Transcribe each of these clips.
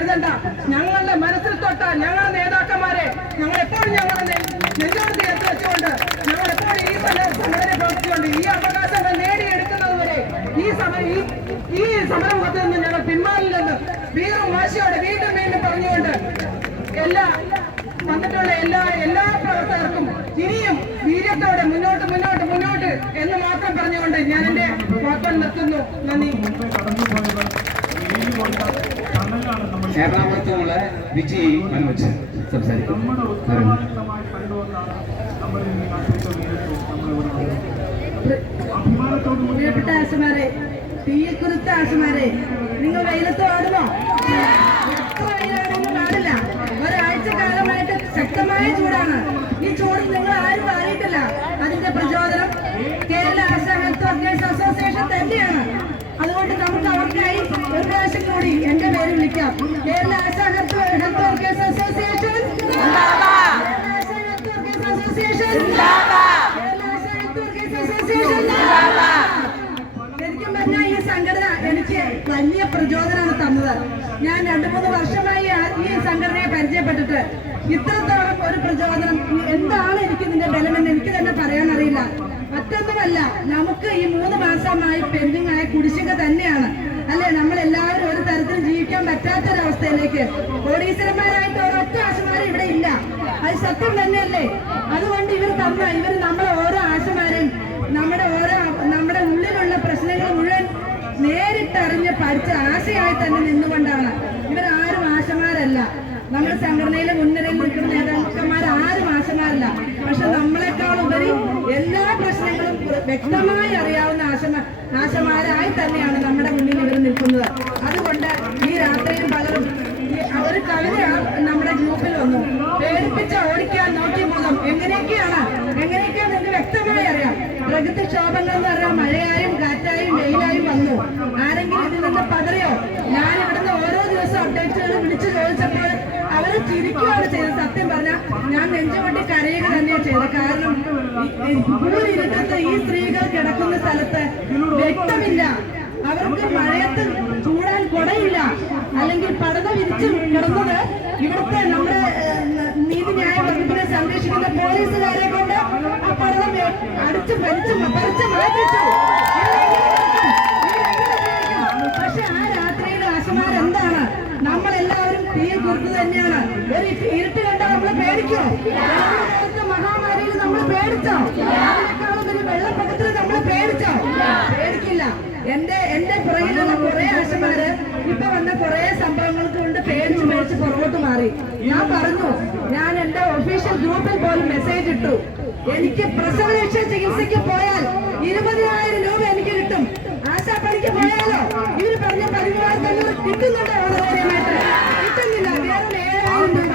കരുതണ്ട. ഞങ്ങളുടെ മനസ്സിൽ തൊട്ട ഞങ്ങളുടെ നേതാക്കന്മാരെ ഞങ്ങൾ എപ്പോഴും ഞങ്ങളുടെ നെഞ്ചോട് ചേർത്ത് വെച്ചുകൊണ്ട് ഞങ്ങൾ എപ്പോഴും ഈ സമ- സമരം പ്രവർത്തിച്ചുകൊണ്ട് ഈ അവകാശങ്ങൾ നേടിയെടുക്കുന്നത് വരെ ഈ സമരം ഈ സമരമുഖത്ത് നിന്ന് ഞങ്ങൾ പിന്മാറില്ലെന്ന് വീറും വാശിയോടെ വീണ്ടും വീണ്ടും പറഞ്ഞുകൊണ്ട് എല്ലാ വന്നിട്ടുള്ള എല്ലാ എല്ലാ പ്രവർത്തകർക്കും ഇനിയും വീര്യത്തോടെ മുന്നോട്ട് മുന്നോട്ട് മുന്നോട്ട് എന്ന് മാത്രം പറഞ്ഞുകൊണ്ട് ഞാൻ എന്റെ വാക്കുകൾ നിർത്തുന്നു. നന്ദി എറണാകുളത്ത് നിന്നുള്ള വിജി മനോജ് സംസാരിക്കും നമ്മുടെ പറയുന്നു. ഉത്തരവാദിത്തമായി കണ്ടുകൊണ്ടാണ് നമ്മൾ ഇന്ന് കാത്തിരിച്ച നേരിട്ട് നമ്മളിവിടെ വിജി മനോജ് സംസാരിക്കും പ്രിയപ്പെട്ട ആശമാരെ തീയക്കുരുത്ത ആശമാരെ നിങ്ങൾ വെയിലത്ത് ഓടുമോ എത്ര വെയിലാണെങ്കിലും പാടില്ല ഒരാഴ്ച കാലമായിട്ട് ശക്തമായ ചൂടാണ്. ഈ ചൂടിൽ നിങ്ങൾ ആരും അറിയിട്ടില്ല അതിന്റെ പ്രചോദനം Kerala ASHA health workers association തന്നെയാണ്. അതുകൊണ്ട് നമുക്ക് അവർക്കായി ഒരു പ്രാവശ്യം കൂടി എന്റെ പേര് വിളിക്കാം. വലിയ പ്രചോദനമാണ് തന്നത്. ഞാൻ രണ്ടു മൂന്ന് വർഷമായി ഈ സംഘടനയെ പരിചയപ്പെട്ടിട്ട് ഇത്രത്തോളം ഒരു പ്രചോദനം എന്താണ് എനിക്ക് ഇതിന്റെ ബലമെന്ന് എനിക്ക് തന്നെ പറയാൻ അറിയില്ല. മറ്റൊന്നുമല്ല നമുക്ക് ഈ മൂന്ന് മാസമായി പെൻഡിങ് ആയ കുടിശ്ശിക തന്നെയാണ്. അല്ലെ? നമ്മൾ എല്ലാവരും ഒരു തരത്തിൽ ജീവിക്കാൻ പറ്റാത്തൊരവസ്ഥയിലേക്ക് കോടീശ്വരന്മാരായിട്ട് ഒരൊറ്റ ആശുമാരും ഇവിടെ ഇല്ല. അത് സത്യം തന്നെയല്ലേ? അതുകൊണ്ട് ഇവർ തന്ന ഇവർ നമ്മളെ പഠിച്ച ആശയായി തന്നെ നിന്നുകൊണ്ടാണ്. ഇവരാരും ആശമാരല്ല. നമ്മുടെ സംഘടനയിലെ മുൻനിരയിൽ നിൽക്കുന്ന നേതാക്കന്മാർ ആരും ആശമാരല്ല. പക്ഷെ നമ്മളെക്കാൾ ഉപരി എല്ലാ പ്രശ്നങ്ങളും വ്യക്തമായി അറിയാവുന്ന ആശമ ആശമാരായി തന്നെയാണ് നമ്മുടെ മുന്നിൽ ഇവർ നിൽക്കുന്നത്. അതുകൊണ്ട് ഈ രാത്രിയിൽ പലരും അവർ കവിത നമ്മുടെ ഗ്രൂപ്പിൽ വന്നു. പേരിപ്പിച്ച് ഓടിക്കാൻ നോക്കി പോകും എങ്ങനെയൊക്കെയാണ്? എങ്ങനെയൊക്കെയാണ് എന്ന് വ്യക്തമായി അറിയാം. പ്രകൃതിക്ഷോഭങ്ങൾ എന്ന് പറഞ്ഞാൽ മഴയായും അവർ ചിരിക്കുകയാണ് ചെയ്തത്. സത്യം പറഞ്ഞാൽ ഞാൻ നെഞ്ചുകൊണ്ടി കരയുക തന്നെയാണ് ചെയ്തത്. കാരണം ഇരുട്ടത്ത് ഈ സ്ത്രീകൾ കിടക്കുന്ന സ്ഥലത്ത് വ്യക്തമില്ല അവർക്ക് മഴയത്ത് ചൂടാൻ കൊടയില്ല. അല്ലെങ്കിൽ പടത വിരിച്ച് കിടന്നത് ഇവിടുത്തെ നമ്മുടെ നീതിന്യായ വകുപ്പിനെ സംരക്ഷിക്കുന്ന പോലീസുകാരെ കൊണ്ട് ആ പടത അടിച്ച് പരിച്ചു പറിച്ച് മാറ്റിച്ചു പക്ഷെ ആ രാത്രിയിലെ ആശമാർ എന്താണ് നമ്മളെല്ലാവരും തീയിൽ കുറിച്ച് തന്നെയാണ് ഇരുട്ട് കണ്ടാൽ നമ്മൾ പേടിക്കോ. മഹാമാരിയിൽ നമ്മൾ പേടിച്ചോ? അതിനേക്കാളും വെള്ളപ്പൊക്കത്തിൽ നമ്മൾ പേടിച്ചോ? പേടിക്കില്ല. എന്റെ എന്റെ പുറകിലുള്ള കുറെ ആശമാര് ഇപ്പൊ വന്ന കുറെ സംഭവങ്ങൾക്ക് കൊണ്ട് പേടിച്ച് പേടിച്ച് പുറകോട്ട് മാറി. ഞാൻ പറഞ്ഞു ഞാൻ എന്റെ ഒഫീഷ്യൽ ഗ്രൂപ്പിൽ പോലും മെസ്സേജ് ഇട്ടു. എനിക്ക് പ്രസവരക്ഷ ചികിത്സയ്ക്ക് പോയാൽ ഇരുപതിനായിരം രൂപ എനിക്ക് കിട്ടും. ആശാപ്പണിക്ക് പോയാലോ? ഇവർ പറഞ്ഞ പതിമൂവായിരത്തി കിട്ടുന്നുണ്ടോ? ഓണറേറിയമായിട്ട് കിട്ടുന്നില്ല വേറെ ഏഴായിരം രൂപ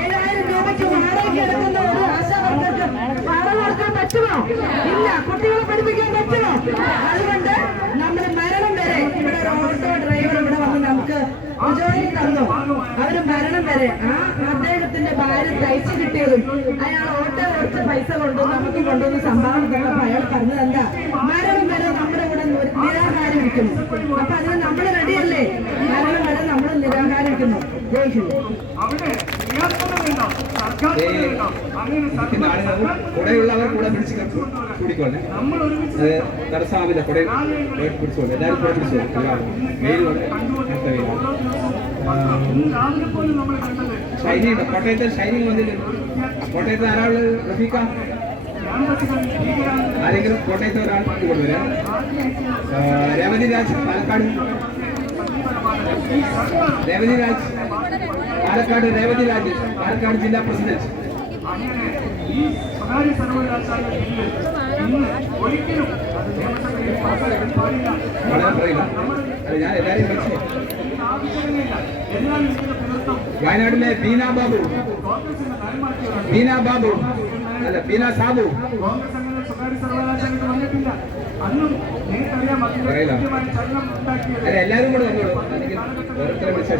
ഏഴായിരം രൂപയ്ക്ക് വാടകയ്ക്ക് എടുക്കുന്ന ഒരു ആശാവർക്കർക്ക് വാടക കൊടുക്കാൻ പറ്റുമോ ഇല്ല കുട്ടികളെ പഠിപ്പിക്കാൻ പറ്റുമോ അതുകൊണ്ട് നമ്മൾ മരണം വരെ ഇവിടെ ഒരു ഓട്ടോ ഡ്രൈവർ ഇവിടെ വന്ന് നമുക്ക് ജോലി തന്നു അവർ മരണം വരെ ആ അദ്ദേഹത്തിന്റെ ഭാര്യ തയ്ച്ചു കിട്ടിയതും അയാൾ ഓട്ടോ ഓടിച്ച പൈസ കൊണ്ടു നമുക്ക് കൊണ്ടുവന്ന് സംഭാവന തന്നപ്പോ അയാൾ പറഞ്ഞത് എന്താ മരണം വരെ നമ്മുടെ കൂടെ നിരാകാരിക്കുന്നു അപ്പൊ അതിന് നമ്മൾ റെഡിയല്ലേ മരണം വരെ നമ്മൾ നിരാകാരിക്കുന്നു ജയ് കൂടെയുള്ളവർ കൂടെ പിടിച്ച് കൂടിക്കോളെ തടസ്സമാവില്ല കൂടെ പിടിച്ചോളൂ എല്ലാവരും കൂടെ പിടിച്ചോളൂ കൊണ്ട് അടുത്ത കണ്ടത് ഷൈനിങ് കോട്ടയത്തെ ഷൈനിങ് വന്നില്ല കോട്ടയത്ത് ആരാൾ ഭീകരാന്തരീക്ഷം ആരെങ്കിലും കോട്ടയത്തെ ഒരാൾ കൊണ്ടുവരാം രേവതി രാജ് പാലക്കാട് രേവതി രാജ് പാലക്കാട് രേവതി രാജ് പാലക്കാട് ജില്ലാ പ്രസിഡന്റ്. അങ്ങനെ ഈ ഞാൻ ബീന ബാബു. ബീന ബാബു. അല്ല ബീന സാബു. കോൺഗ്രസ് അങ്ങനെ സ്വകാര്യ സർവകലാശാലയ്ക്ക് വന്നിട്ടില്ല. അല്ല എല്ലാവരും കൂടെ വന്നോളൂ. ഓരോരുത്തരെ വിളിച്ചു